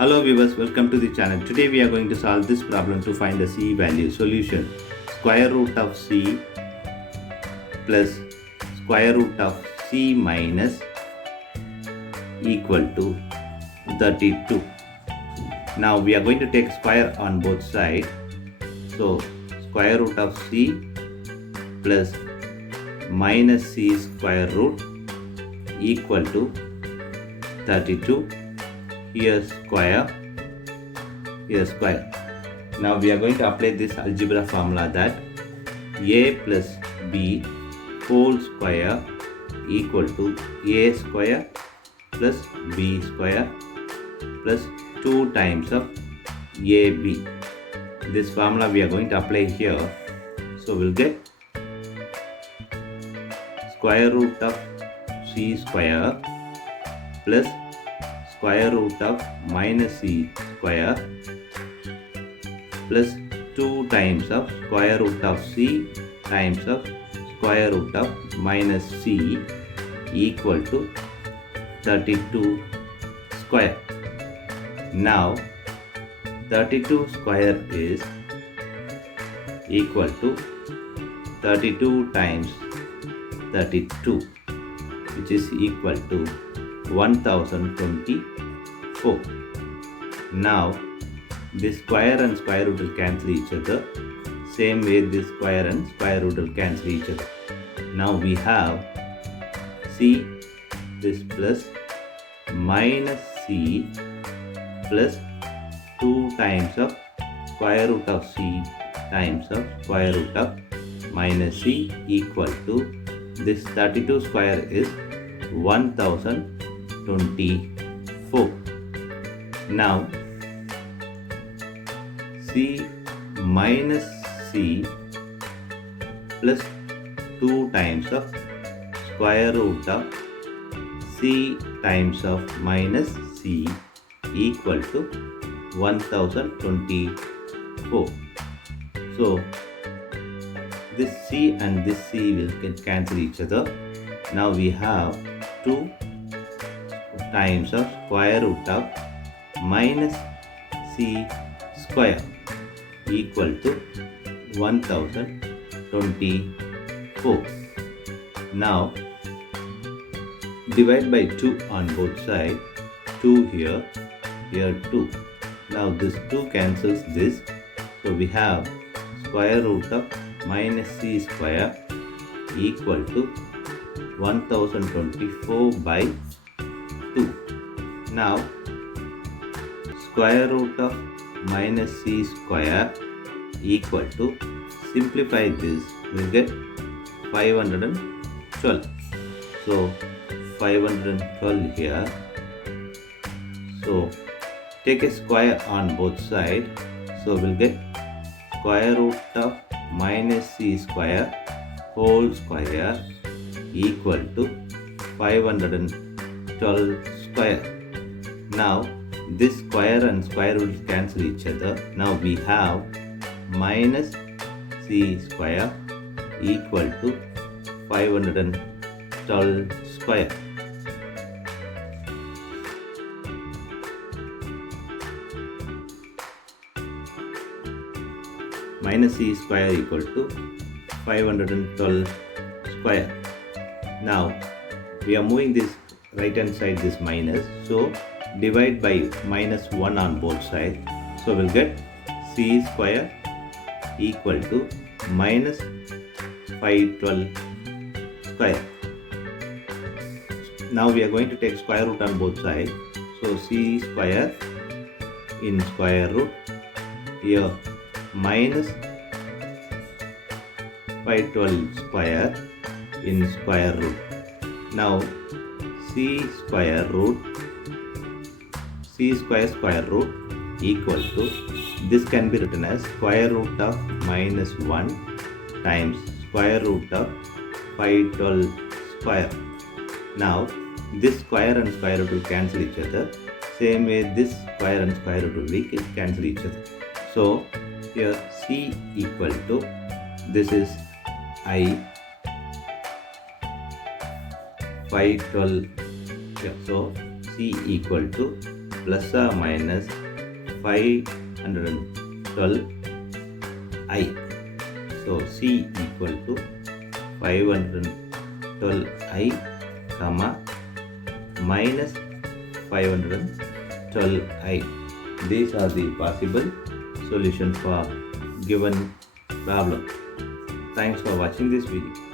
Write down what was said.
Hello viewers, welcome to the channel. Today we are going to solve this problem to find the C value. Solution: square root of C plus square root of C minus equal to 32. Now we are going to take square on both sides. So square root of C plus minus C square root equal to 32. Here square. Now we are going to apply this algebra formula that a plus b whole square equal to a square plus b square plus 2 times of ab. This formula we are going to apply here. So we'll get square root of c square plus square root of minus c square plus 2 times of square root of c times of square root of minus c equal to 32 square. Now 32 square is equal to 32 times 32, which is equal to 1024. Now this square and square root will cancel each other. Same way this square and square root will cancel each other. Now we have c, this plus minus c plus 2 times of square root of c times of square root of minus c equal to this 32 square is 1024. Now c minus c plus 2 times of square root of c times of minus c equal to 1024. So this c and this c will cancel each other. Now we have 2 times of square root of minus c square equal to 1024. Now divide by 2 on both sides. 2 here, here 2. Now this 2 cancels this. So we have square root of minus c square equal to 1024 by 2. Now square root of minus c square equal to, simplify this, we'll get 512. So 512 here. So take a square on both sides. So we'll get square root of minus c square whole square equal to 512 square. Now this square and square root cancel each other. Now we have minus c square equal to 512 square. Minus c square equal to 512 square. Now we are moving this right hand side, this minus, so divide by minus 1 on both sides. So we'll get c square equal to minus 512 square. Now we are going to take square root on both sides. So c square in square root, here minus 512 square in square root. Now c square square root equal to, this can be written as square root of minus 1 times square root of 512 square. Now this square and square root will cancel each other. Same way this square and square root will cancel each other. So here c equal to, this is I 512. Yeah, so c equal to plus or minus 512i. So C equal to 512i comma minus 512i. These are the possible solutions for given problem. Thanks for watching this video.